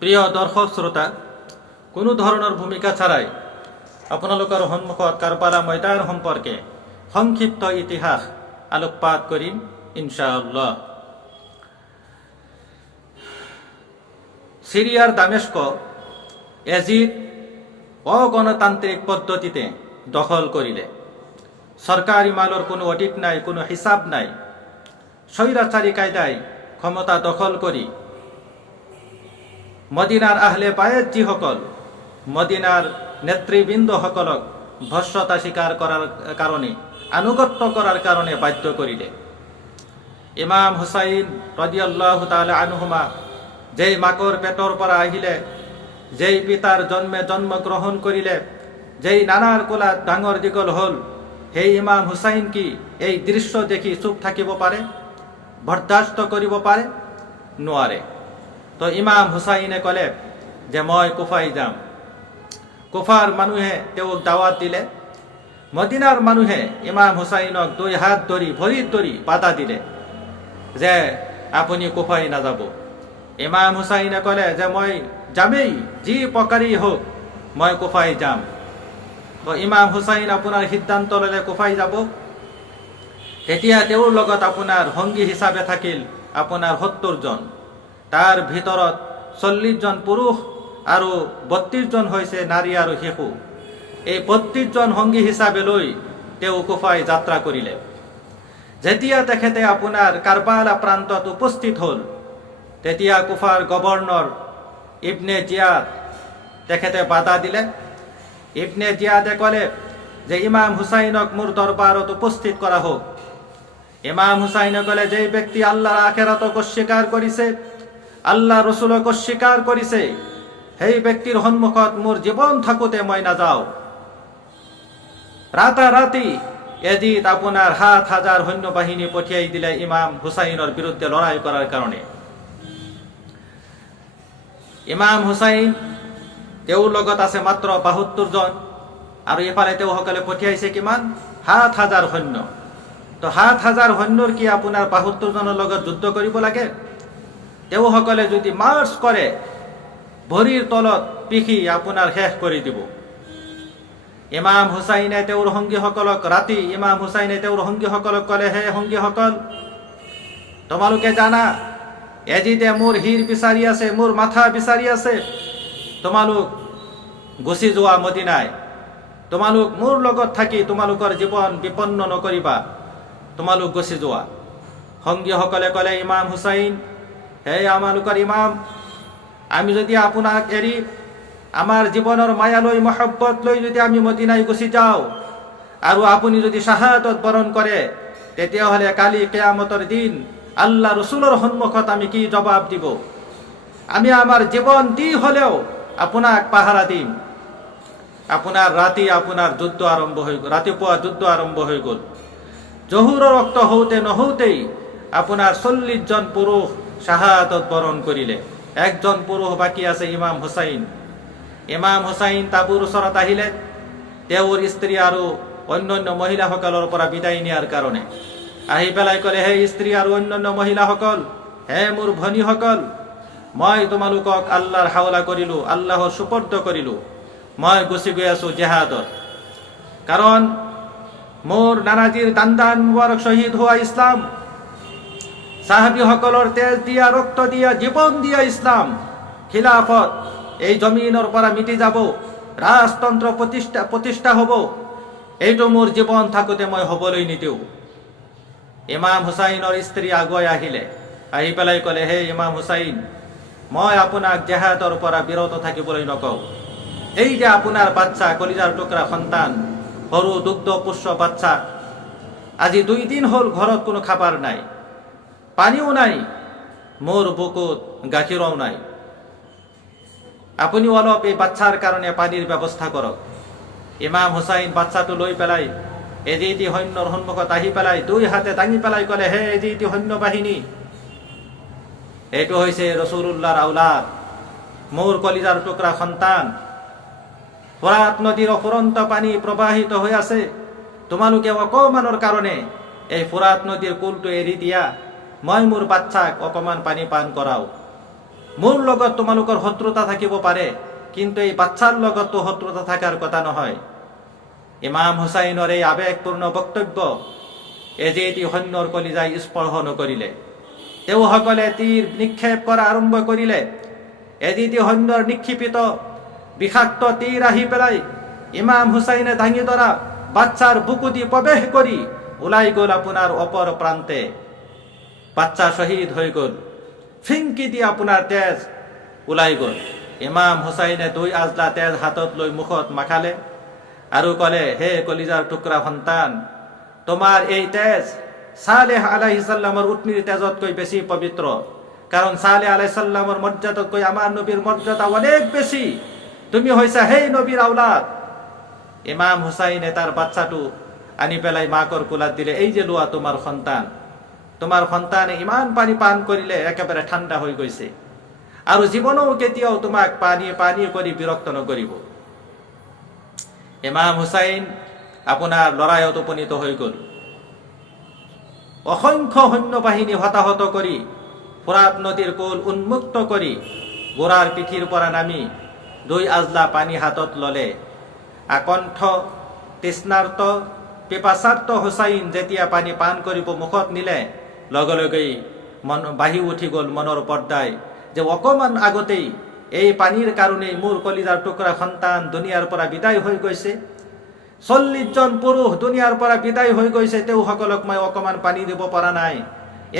প্ৰিয় দৰ্শক শ্ৰোতা, কোনো ধৰণৰ ভূমিকা ছাড়াই আপোনালোকৰ সন্মুখত কাৰবালা ময়দান সম্পৰ্কে সংক্ষিপ্ত ইতিহাস আলোকপাত কৰিম ইনশাআল্লাহ। সিরিয়ার দামেস্ক এজিদ অগণতান্ত্রিক পদ্ধতিতে দখল করিলে। সরকারি মালর কোনো অডিট নাই, কোনো হিসাব নাই, স্বৈরাচারী কায়দায় ক্ষমতা দখল করি মদিনার আহলে বায়েত যিসকল মদিনার নেতৃবৃন্দ সকলক ভস্যতা স্বীকার করার কারণে, আনুগত্য করার কারণে বাধ্য করিলে। ইমাম হুসাইন রাদিয়াল্লাহু তাআলা আনহুমা যেই মাকর পেটর পৰা আহিলে, যেই পিতার জন্মে জন্মগ্রহণ করিলে, যেই নানার কোলাত ডাঙর দীঘল হল, সেই ইমাম হুসাইন কি এই দৃশ্য দেখি চুপ থাকিব পাৰে, বৰদাস্ত কৰিব পাৰে? নোৱাৰে। তো ইমাম হুসাইনে কলে যে মই কুফাই যাম। কুফার মানুহে তেওঁক দাওয়াত দিলে। মদিনার মানুহে ইমাম হুসাইনক দুই হাত ধরি ভৰিত ধৰি বাধা দিলে যে আপুনি কুফাই নাযাব। ইমাম হুসাইনে কলে যে মই যামেই, যি প্ৰকাৰেই হোক মই কুফাই যাম। তো ইমাম হুসাইন আপোনাৰ সিদ্ধান্ত ললে কুফাই যাব। তেতিয়া তেওঁৰ লগত আপোনাৰ সংগী হিচাপে থাকিল আপোনাৰ 70 জন। তাৰ ভিতৰত 40 জন পুৰুষ আৰু 32 জন হৈছে নাৰী আৰু শিশু। এই 32 জন সংগী হিচাপে লৈ তেওঁ কুফাই যাত্ৰা কৰিলে। যেতিয়া তেখেতে আপোনাৰ কাৰবালা প্ৰান্তত উপস্থিত হ'ল, তেতিয়া কুফাৰ গভৰ্ণৰ ইবনে জিয়াদ তেখেতে বাধা দিলে। ইবনে জিয়াদে কলে যে ইমাম হুসাইনক মোৰ দৰবাৰত উপস্থিত কৰা হোক। ইমাম হুসাইনে কলে যে ব্যক্তি আল্লাহৰ আখিৰাতক অস্বীকাৰ কৰিছে, আল্লাহ ৰসুলক অস্বীকাৰ কৰিছে, সেই ব্যক্তিৰ সন্মুখত মোৰ জীবন থাকোতে মই নাযাওঁ। ৰাতাৰাতি এজিদ আপোনাৰ ৭,০০০ সৈন্যবাহিনী পঠিয়াই দিলে ইমাম হুসাইনৰ বিৰুদ্ধে লড়াই কৰাৰ কাৰণে। ইমাম হুসাইন তেওঁৰ লগত আছে মাত্ৰ ৭২ জন, আৰু এফালে তেওঁসকলে পঠিয়াইছে কিমান? ৭,০০০ সৈন্য। তো ৭,০০০ সৈন্যৰ কি আপোনাৰ ৭২ জনৰ লগত যুদ্ধ কৰিব লাগে? তেওঁসকলে যদি মাৰ্চ কৰে, ভৰিৰ তলত পিখি আপোনাৰ শেষ কৰি দিব। ইমাম হুসাইনে তেওঁৰ সংগীসকলক ৰাতি ইমাম হুসাইনে তেওঁৰ সংগীসকলক কলে, হে সংগীসকল, তোমালোকে জানা এজিদে মোৰ শিৰ বিচাৰি আছে, মোৰ মাথা বিচাৰি আছে। তোমালোক গুচি যোৱা মদিনায়, তোমালোক মোৰ লগত থাকি তোমালোকৰ জীৱন বিপন্ন নকৰিবা, তোমালোক গুচি যোৱা। সংগীসকলে কলে, ইমাম হুসাইন, হে আমালোকৰ ইমাম, আমি যদি আপোনাক এৰি আমাৰ জীৱনৰ মায়ালৈ মহব্বত লৈ যদি আমি মদিনায় গুচি যাওঁ আৰু আপুনি যদি শাহাদত বৰণ কৰে, তেতিয়াহ'লে কালি কিয়ামতৰ দিন আল্লাহ ৰসুলৰ সন্মুখত আমি কি জবাব দিব? আমি আমাৰ জীৱন দি হলেও আপোনাক পাহাৰা দিম। আপোনাৰ ৰাতি আপোনাৰ যুদ্ধ আৰম্ভ হৈ গ'ল, ৰাতিপুৱা যুদ্ধ আৰম্ভ হৈ গ'ল। জহুৰৰ ৰক্ত হওঁতে নহওঁতেই আপোনাৰ 40 জন পুৰুষ শাহাদত বৰণ কৰিলে। একজন পুৰুষ বাকী আছে, ইমাম হুসাইন। ইমাম হুসাইন তাবুৰ ওচৰত আহিলে তেওঁৰ স্ত্ৰী আৰু অন্যান্য মহিলাসকলৰ পৰা বিদায় নিয়াৰ কাৰণে। আহি পেলাই কলে, হে স্ত্ৰী আৰু অন্যান্য মহিলাসকল, হে মোৰ ভনীসকল, মই তোমালোকক আল্লাহৰ হাৱালা কৰিলো, আল্লাহৰ সুপৰ্দ কৰিলো। মই গুচি গৈ আছো জেহাদত, কাৰণ মোৰ নানাজীৰ দান্দান মুবাৰক শহীদ হোৱা ইছলাম, সাহাবীসকলৰ তেজ দিয়া, ৰক্ত দিয়া, জীবন দিয়া ইছলাম, খিলাফত এই জমিনৰ পৰা মিটি যাব, ৰাজতন্ত্ৰ প্ৰতিষ্ঠা হ'ব। এইটো মোৰ জীৱন থাকোতে মই হ'বলৈ নিদিওঁ। ইমাম হুসাইনৰ স্ত্ৰী আগুৱাই আহিলে, আহি পেলাই কলে, হে ইমাম হুসাইন, মই আপোনাক জেহাদৰ পৰা বিৰত থাকিবলৈ নকওঁ। এই যে আপোনাৰ বাচ্চা, কলিজাৰ টুকুৰা সন্তান, সৰু দুগ্ধ পুষ্য বাচ্চা, আজি 2 দিন হ'ল ঘৰত কোনো খাবাৰ নাই, পানীও নাই, মোৰ বুকুত গাখীৰও নাই। আপুনি অলপ এই বাচ্চাৰ কাৰণে পানীৰ ব্যৱস্থা কৰক। ইমাম হুসাইন বাচ্চাটো লৈ পেলাই এজিদি সৈন্যৰ সন্মুখত আহি পেলাই 2 হাতে দাঙি পেলাই কলে, হে এজিদি সৈন্য বাহিনী, এইটো হৈছে ৰসুলুল্লাহৰ আওলাদ, মোৰ কলিজাৰ টুকুৰা সন্তান। ফোৰাত নদীৰ অফুৰন্ত পানী প্ৰবাহিত হৈ আছে, তোমালোকে অকমানৰ কাৰণে এই ফোৰাত নদীৰ কুলটো এৰি দিয়া, মই মোৰ বাচ্চাক অকমান পানী পান কৰাও। মোৰ লগত তোমালোকৰ শত্ৰুতা থাকিব পাৰে, কিন্তু এই বাচ্চাৰ লগত তো শত্ৰুতা থাকাৰ কথা নহয়। ইমাম হুসাইনৰ এই আৱেগপূৰ্ণ বক্তব্য এজেটি সৈন্যৰ কলিজাই স্পৰ্শ নকৰিলে। তেওঁসকলে তীৰ নিক্ষেপ কৰা আৰম্ভ কৰিলে। এজেটি সৈন্যৰ নিক্ষিপিত বিষাক্ত তীৰ আহি পেলাই ইমাম হুসাইনে দাঙি ধৰা বাচ্চাৰ বুকুদি প্ৰৱেশ কৰি ওলাই গ'ল আপোনাৰ অপৰ প্ৰান্তে। বাচ্চা শহীদ হৈ গ'ল, ফিংকি দি আপোনাৰ তেজ ওলাই গ'ল। ইমাম হুসাইনে 2 আজলা তেজ হাতত লৈ মুখত মাখালে আৰু ক'লে, হে কলিজাৰ টুকুৰা সন্তান, তোমাৰ এই তেজ সালেহ আলাইহিস সালামৰ উটনিৰ তেজতকৈ বেছি পবিত্ৰ, কাৰণ সালেহ আলাইহিস সালামৰ মৰ্যাদাতকৈ আমাৰ নবীৰ মৰ্যাদা অনেক বেছি। তুমি হৈছা সেই নবীৰ আওলাদ। ইমাম হুসাইনে তাৰ বাচ্চাটো আনি পেলাই মাকৰ কোলাত দিলে। এই যে লোৱা তোমাৰ সন্তান, তোমাৰ সন্তানে ইমান পানী পান কৰিলে একেবাৰে ঠাণ্ডা হৈ গৈছে, আৰু জীৱনেও কেতিয়াও তোমাক পানী পানী কৰি বিৰক্ত নকৰিব। ইমাম হুসাইন আপোনাৰ লৰায়ত উপনীত হৈ গ'ল। অসংখ্য সৈন্যবাহিনী হতাহত কৰি ফোৰাত নদীৰ কোল উন্মুক্ত কৰি ঘোঁৰাৰ পিঠিৰ পৰা নামি 2 আজলা পানী হাতত ললে। আকণ্ঠ তৃষ্ণাৰ্ত পিপাসাৰ্ত হুসাইন যেতিয়া পানী পান কৰিব মুখত নিলে, লগে লগেই বাঢ়ি উঠি গ'ল মনৰ পৰ্দায় যে অকমান আগতেই এই পানীৰ কাৰণেই মোৰ কলিজাৰ টুকুৰা সন্তান দুনিয়াৰ পৰা বিদায় হৈ গৈছে। 40 জন পুৰুষ দুনিয়াৰ পৰা বিদায় হৈ গৈছে, তেওঁসকলক মই অকমান পানী দিব পৰা নাই।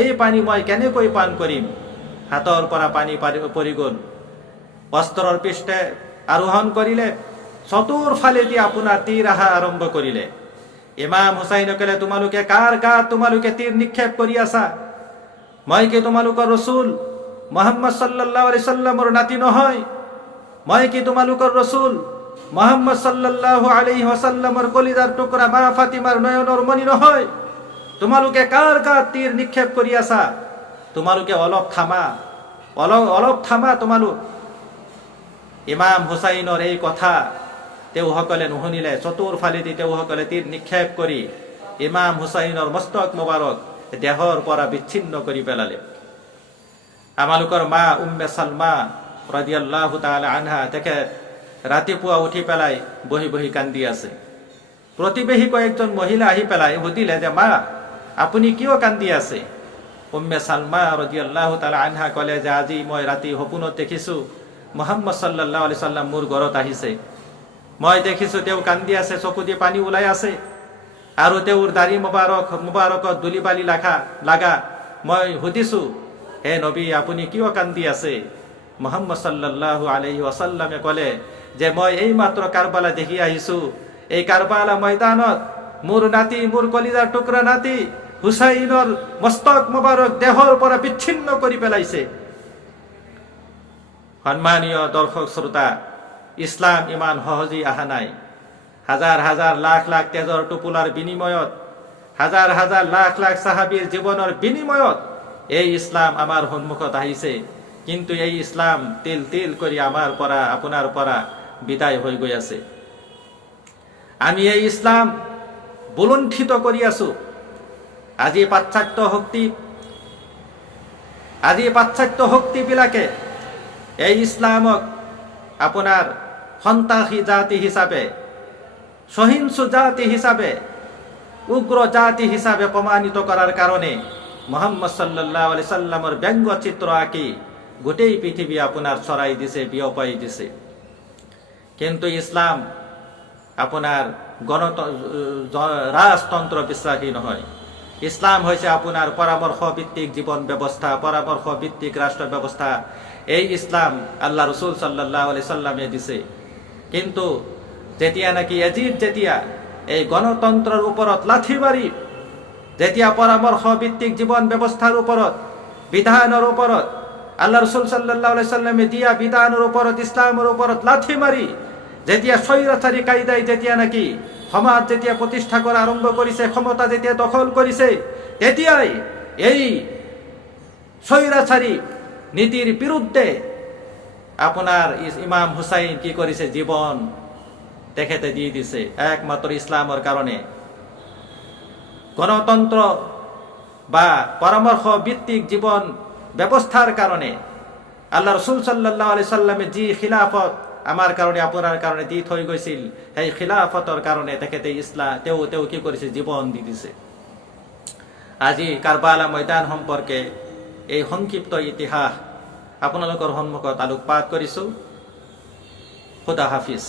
এই পানী মই কেনেকৈ পান কৰিম? হাতৰ পৰা পানী পৰি গ'ল। বস্ত্ৰৰ পৃষ্ঠে আৰোহণ কৰিলে, চতুৰ্ফালেদি আপোনাৰ তীৰ অহা আৰম্ভ কৰিলে। ইমাম হুসাইনে ক'লে, তোমালোকে কাৰ গাত তোমালোকে তীৰ নিক্ষেপ কৰি আছা? মই কি তোমালোকৰ ৰসুল মুহাম্মদ সাল্লাল্লাহু আলাইহি সাল্লামৰ নাতি নহয়? মই কি তোমালোকৰ ৰসুল মুহাম্মদ সাল্লাল্লাহু আলাইহি ওয়াসাল্লামৰ কলিজাৰ টুকুৰা মা ফাতিমাৰ নয়নৰ মণি নহয়? তোমালোকে কাৰ গাত তীৰ নিক্ষেপ কৰি আছা? তোমালোকে অলপ থামা তোমালোক। ইমাম হুসাইনৰ এই কথা তেওঁসকলে নুশুনিলে। চতুৰ্ফালেদি তেওঁসকলে তীৰ নিক্ষেপ কৰি ইমাম হুসাইনৰ মস্তক মুবাৰক দেহৰ পৰা বিচ্ছিন্ন কৰি পেলালে। আমালোকৰ মা উম্মে সালমা ৰাদিয়াল্লাহু তাআলা আনহা তেখেত ৰাতিপুৱা উঠি পেলাই বহি বহি কান্দি আছে। প্ৰতিবেশী কয়েকজন মহিলা আহি পেলাই সুধিলে যে, মা আপুনি কিয় কান্দি আছে? উম্মে সালমা ৰাদিয়াল্লাহু তাআলা আনহা ক'লে যে, আজি মই ৰাতি সপোনত দেখিছো মুহাম্মদ সাল্লাল্লাহু আলাইহি সাল্লাম মোৰ ঘৰত আহিছে। মই দেখিছো তেওঁ কান্দি আছে, চকু দি পানী ওলাই আছে, আৰু তেওঁৰ দাড়ি মুবাৰকত ধূলি বালি লাগা। মই সুধিছো, হে নবী আপুনি কিয় কান্দি আছে? মুহাম্মদ সাল্লাল্লাহু আলাইহি ওয়াসাল্লামে ক'লে যে, মই এই মাত্ৰ কাৰবালা দেখি আহিছো। এই কাৰবালা ময়দানত মোৰ নাতি, মোৰ কলিজাৰ টুকুৰা নাতি হুসাইনৰ মস্তক মুবাৰক দেহৰ পৰা বিচ্ছিন্ন কৰি পেলাইছে। সম্মানীয় দৰ্শক শ্ৰোতা, ইছলাম ইমান সহজেই অহা নাই। হাজাৰ হাজাৰ লাখ লাখ তেজৰ টোপোলাৰ বিনিময়ত, হাজাৰ হাজাৰ লাখ লাখ সাহাবীৰ জীৱনৰ বিনিময়ত এই ইছলাম আমাৰ সন্মুখত আহিছে। কিন্তু এই ইছলাম তিল তিল কৰি আমাৰ পৰা, আপোনাৰ পৰা বিদায় হৈ গৈ আছে। আমি এই ইছলাম বুলণ্ঠিত কৰি আছো। আজি পাশ্চাত্য শক্তিবিলাকে এই ইছলামক আপোনাৰ সন্ত্ৰাসী জাতি হিচাপে, সহিংসু জাতি হিচাপে, উগ্ৰ জাতি হিচাপে প্ৰমাণিত কৰাৰ কাৰণে মুহাম্মদ সাল্লাল্লাহু আলাইহি সাল্লামৰ ব্যংগ চিত্ৰ আঁকি গোটেই পৃথিৱী আপোনাৰ ছড়াই দিছে, বিয়পাই দিছে। কিন্তু ইছলাম আপোনাৰ ৰাজতন্ত্ৰ বিশ্বাসী নহয়। ইছলাম হৈছে আপোনাৰ পৰামৰ্শ ভিত্তিক জীৱন ব্যৱস্থা, পৰামৰ্শ ভিত্তিক ৰাষ্ট্ৰ ব্যৱস্থা। এই ইছলাম আল্লাহ ৰসুল সাল্লাল্লাহু আলাইহি সাল্লামে দিছে। কিন্তু যেতিয়া নাকি এজিদ যেতিয়া এই গণতন্ত্ৰৰ ওপৰত লাঠি মাৰি, যেতিয়া পৰামৰ্শ ভিত্তিক জীৱন ব্যৱস্থাৰ ওপৰত, বিধানৰ ওপৰত, আল্লাহ ৰসুল সাল্লাল্লাহু আলাইহি সাল্লামে দিয়া বিধানৰ ওপৰত, ইছলামৰ ওপৰত লাঠি মাৰি যেতিয়া স্বৈৰাচাৰী কায়দাই যেতিয়া নাকি সমাজ যেতিয়া প্ৰতিষ্ঠা কৰা আৰম্ভ কৰিছে, ক্ষমতা যেতিয়া দখল কৰিছে, তেতিয়াই এই স্বৈৰাচাৰী নীতিৰ বিৰুদ্ধে আপোনাৰ ইমাম হুসাইন কি কৰিছে? জীৱন তেখেতে দি দিছে একমাত্ৰ ইছলামৰ কাৰণে। গণতন্ত্ৰ বা পৰামৰ্শ ভিত্তিক জীৱন ব্যৱস্থাৰ কাৰণে আল্লাহ ৰসুল সাল্লাল্লাহু আলাইহি সাল্লামে যি খিলাফত আমাৰ কাৰণে আপনাৰ কাৰণে দি থৈ গৈছিল, সেই খিলাফতৰ কাৰণে তেখেতে তেওঁ কি কৰিছে, জীবন দি দিছে। আজি কাৰবালা ময়দান সম্পৰ্কে এই সংক্ষিপ্ত ইতিহাস আপোনালোকৰ সন্মুখত আলোকপাত কৰিছো। খুদা হাফিজ।